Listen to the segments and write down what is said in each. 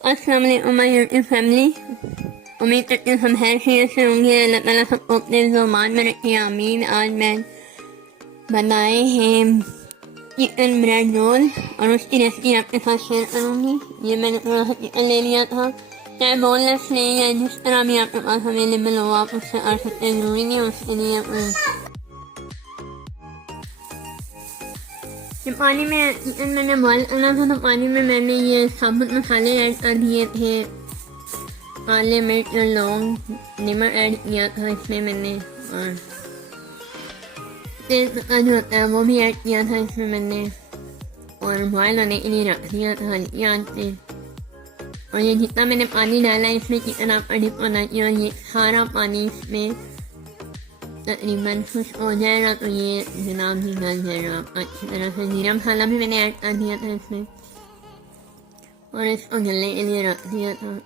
अस्सलामुअलैकुम my YouTube family. उम्मीद करती हूँ हम खैरियत से होंगे। अल्लाह ताला सबको अपने ज़ुबान में रखे, आमीन। आज मैं बनाए हैं चिकन ब्रेड रोल और उसकी रेसिपी आपके साथ शेयर करूँगी। ये मैंने थोड़ा सा चिकन ले लिया था, चाहे बोनलेस लें या जिस तरह भी आपके पास अवेलेबल हो आप उससे कर सकते हैं, ज़रूरी नहीं है उसके लिए कि पानी में चिकन मैंने बॉयल करना था, तो पानी में मैंने ये साबुत मसाले ऐड कर दिए थे, काले मिर्च और लौंग, नमक ऐड किया था इसमें मैंने, और तेज पत्ता जो होता है वो भी ऐड किया था इसमें मैंने, और बॉयल होने के लिए रख दिया था हल्की आंच पे। और ये जितना मैंने पानी डाला है इसमें चिकन आपका डिप होना चाहिए, और ये सारा पानी इसमें तकरीबन खुश हो जाएगा तो ये जनाब भी गल जाएगा अच्छी तरह से। जीरा मसाला भी मैंने ऐड कर दिया था इसमें और इसको गलने के लिए रख दिया था।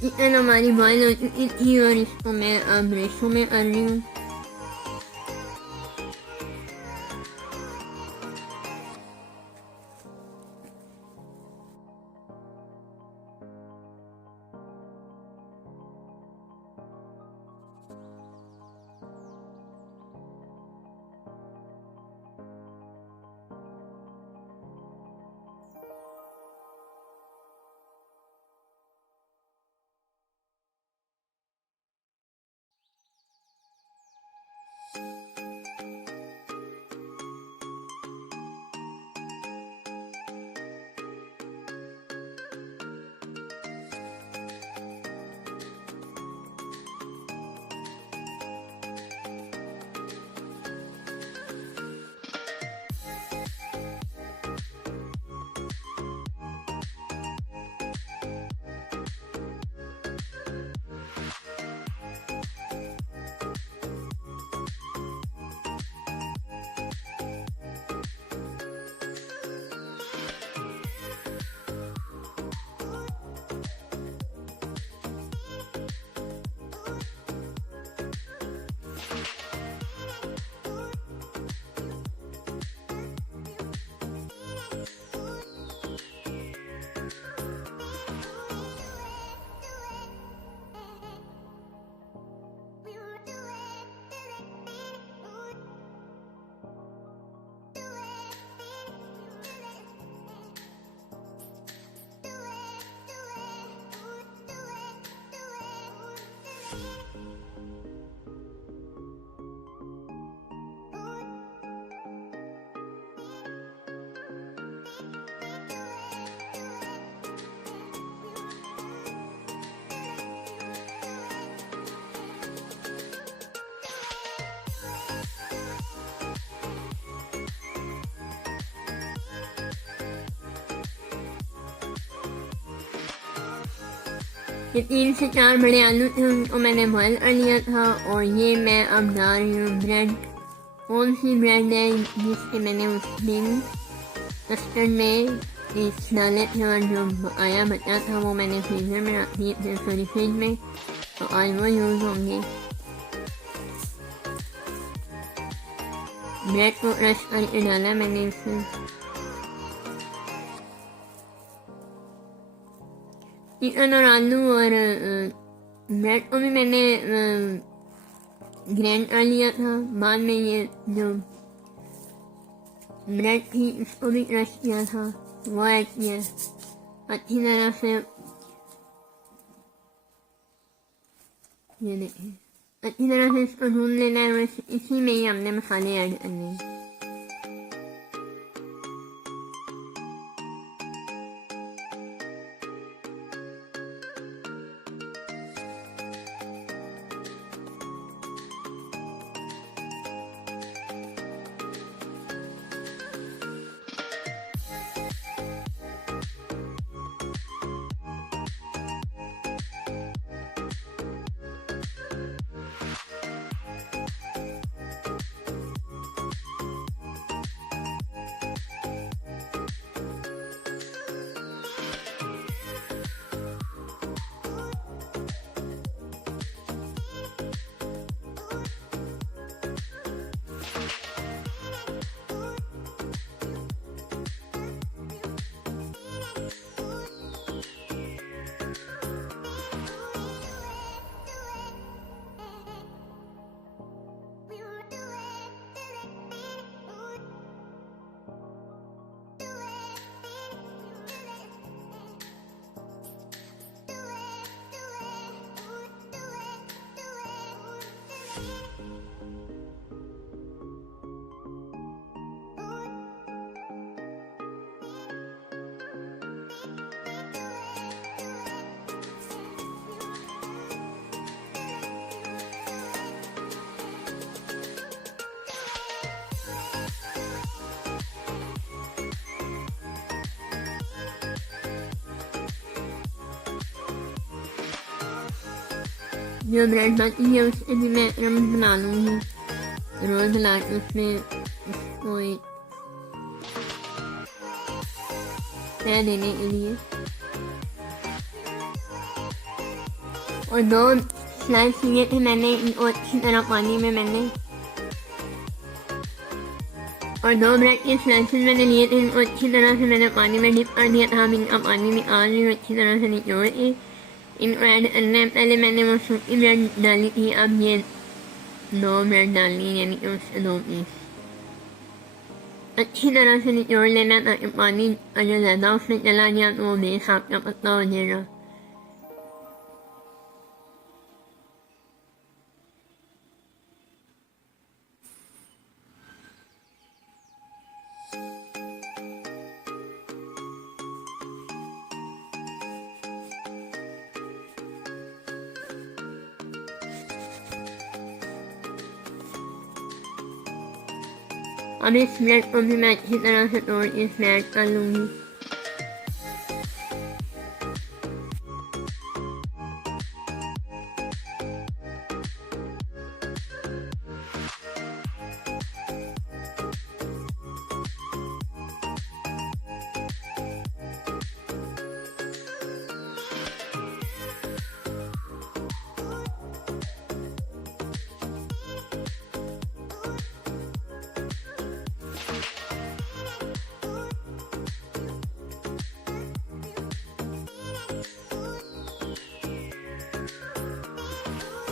चिकन हमारी बॉयल हो चुकी थी और इसको मैं अब रेशो में कर रही हूँ। ये 3 से 4 बड़े आलू थे उनको मैंने बॉयल कर लिया था। और ये मैं अब डाल रही हूँ ब्रेड। कौन सी ब्रेड है जिसके मैंने उस दिन कस्टर्ड में इस डाले थे और जो आया बचा था वो मैंने फ्रीज़र में रख दिए थे, सॉरी फ्रिज में, तो आज वो यूज़ होंगे। ब्रेड को क्रश करके डाला मैंने इसमें। चिकन और आलू और ब्रेड को भी मैंने ग्राइंड कर लिया था। बाद में ये जो ब्रेड थी इसको भी क्रश किया था, वो ऐड किया अच्छी तरह से। ये देखिए, अच्छी तरह से इसको भून लेना है। बस इसी में ही हमने मसाले ऐड करने हैं। जो ब्रेड बाकी है उससे भी मैं रम्स बना लूँगी। रोल बना के उसमें कोई तय देने के लिए, और 2 स्लाइस लिए थे मैंने इनको अच्छी तरह पानी में और 2 ब्रेड के स्लाइसेस मैंने लिए थे, इनको अच्छी तरह से मैंने पानी में डिप कर दिया था। अब इनका पानी निकाल रही हूँ अच्छी तरह से निचोड़ के। इनको ऐड करना है। पहले मैंने वो सूखी ब्रेड डाली थी, अब ये 2 ब्रेड डालनी, यानी कि उससे 2 पीस अच्छी तरह से निचोड़ लेना, ताकि पानी अगर ज़्यादा उसमें चला गया तो वो बेस आपका पतला हो जाएगा। अब इस ब्रेड को भी मैं अच्छी तरह से तोड़ के इसमें ऐड कर लूँगी।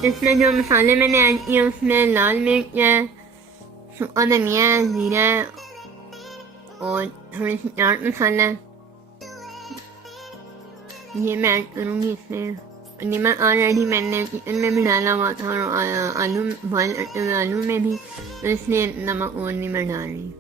इसमें जो मसाले मैंने ऐड किए उसमें लाल मिर्च है, सूखा धनिया है, ज़ीरा है और थोड़ी सी चाट मसाला है, ये मैं ऐड करूँगी इसमें। नमक ऑलरेडी मैंने चिकन में भी डाला हुआ था और आलू बॉयल करते हुए आलू में भी, तो इसलिए नमक और नहीं मैं डाल रही।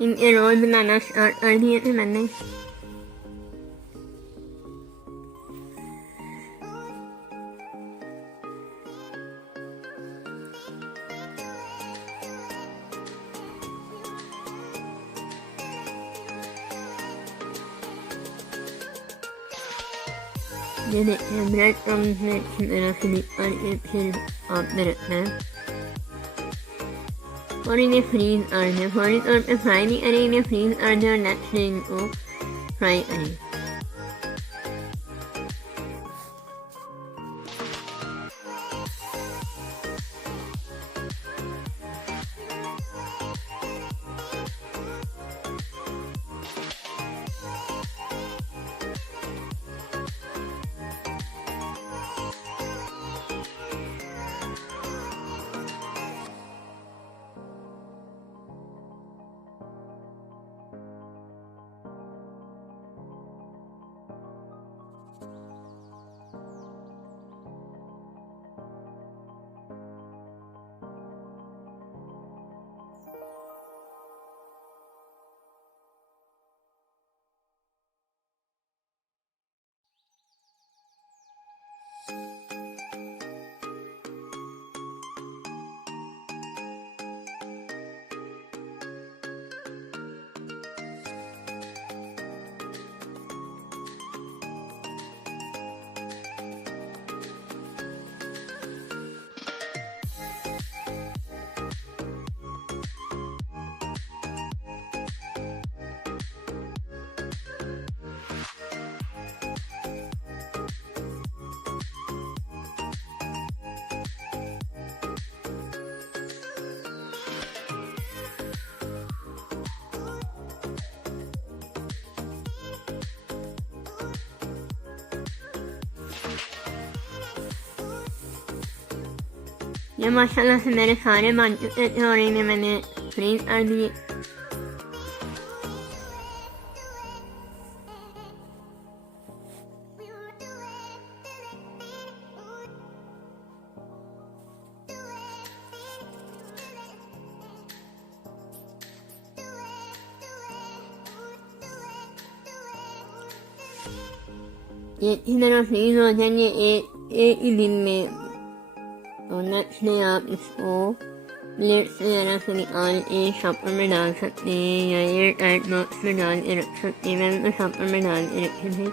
इनके रोल बनाना स्टार्ट कर दिए थे मैंने। ये देखिए ब्रेड क्रम्स में अच्छी तरह से डिप करके फिर आपने रखना है और इन्हें फ्रीज कर दें। फौरी तौर पे फ्राई नहीं करें, इन्हें फ्रीज कर दें और नेक्स्ट डे इनको फ्राई करें। ये माशाल्लाह से मेरे सारे बन चुके थे और इन्हें मैंने फ्रीज कर दिए। ये इसी तरह फ्रीज हो जाएंगे एक ही दिन में। तो नेक्स्ट डे आप इसको प्लेट से ज़रा से निकाल के शॉपर में डाल सकते हैं या एयर टाइट बॉक्स में डाल के रख सकते हैं। मैंने तो शॉपर में डाल के रखे थे।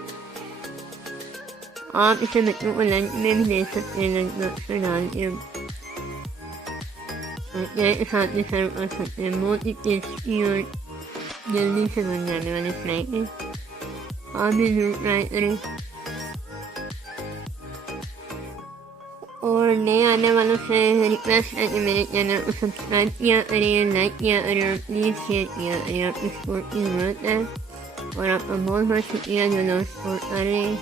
आप इसे बच्चों को लंच में भी दे सकते हैं, लंच बॉक्स में डाल के चाय के साथ भी सर्व कर सकते हैं। बहुत ही टेस्टी और जल्दी से बन जाने वाले स्नैक है, आप भी जरूर ट्राई करें। और नए आने वालों से रिक्वेस्ट है कि मेरे चैनल को सब्सक्राइब किया करें, लाइक किया करें और प्लीज़ शेयर किया करें। आपकी सपोर्ट की ज़रूरत है और आपका बहुत बहुत शुक्रिया जो लोग सपोर्ट कर रहे हैं।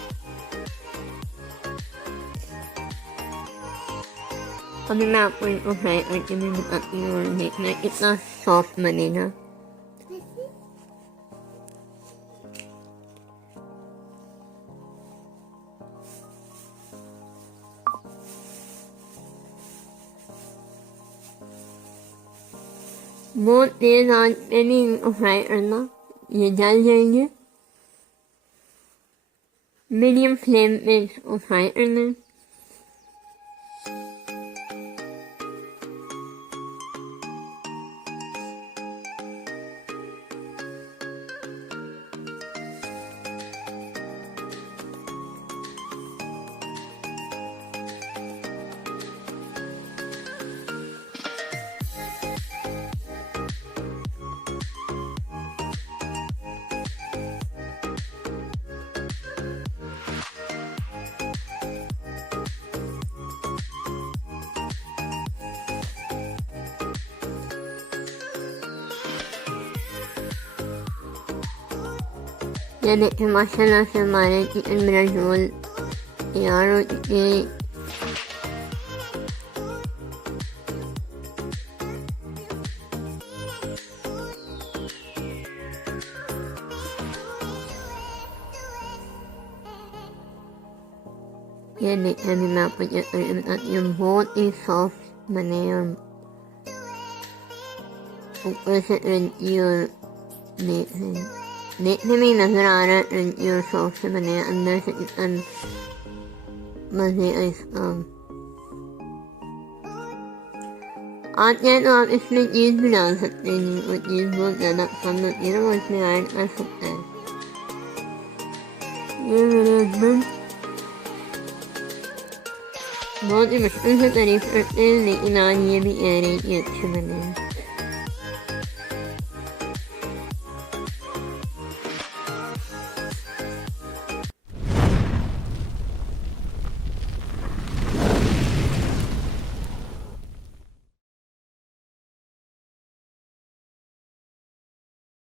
अभी मैं आपको इनको फ्राई करके भी बताती हूँ और देखना कितना सॉफ्ट बनेगा। बहुत तेज़ आंच पे नहीं इनको फ्राई करना, ये जल जाएंगे। मीडियम फ्लेम पे इसको फ्राई करना है। ये देखिए माशाल्लाह से हमारे चिकन ब्रेड रोल तैयार हो चुके हैं। ये देखिए अभी मैं आपको चेक करके बताती हूँ, बहुत ही सॉफ्ट बने और ऊपर से क्रंची और मीट है। देखने में ही नज़र आ रहा है ये सॉस से बने हैं, अंदर से कितना मज़े इसका। आप चाहें तो आप इसमें चीज़ भी डाल सकते हैं, वो चीज़ बहुत ज़्यादा पसंद होती है ना, वो इसमें ऐड कर सकते हैं। ये मेरे हस्बैंड बहुत ही मुश्किल से तारीफ करते हैं, लेकिन आज ये भी कह रहे हैं कि अच्छे बने हैं।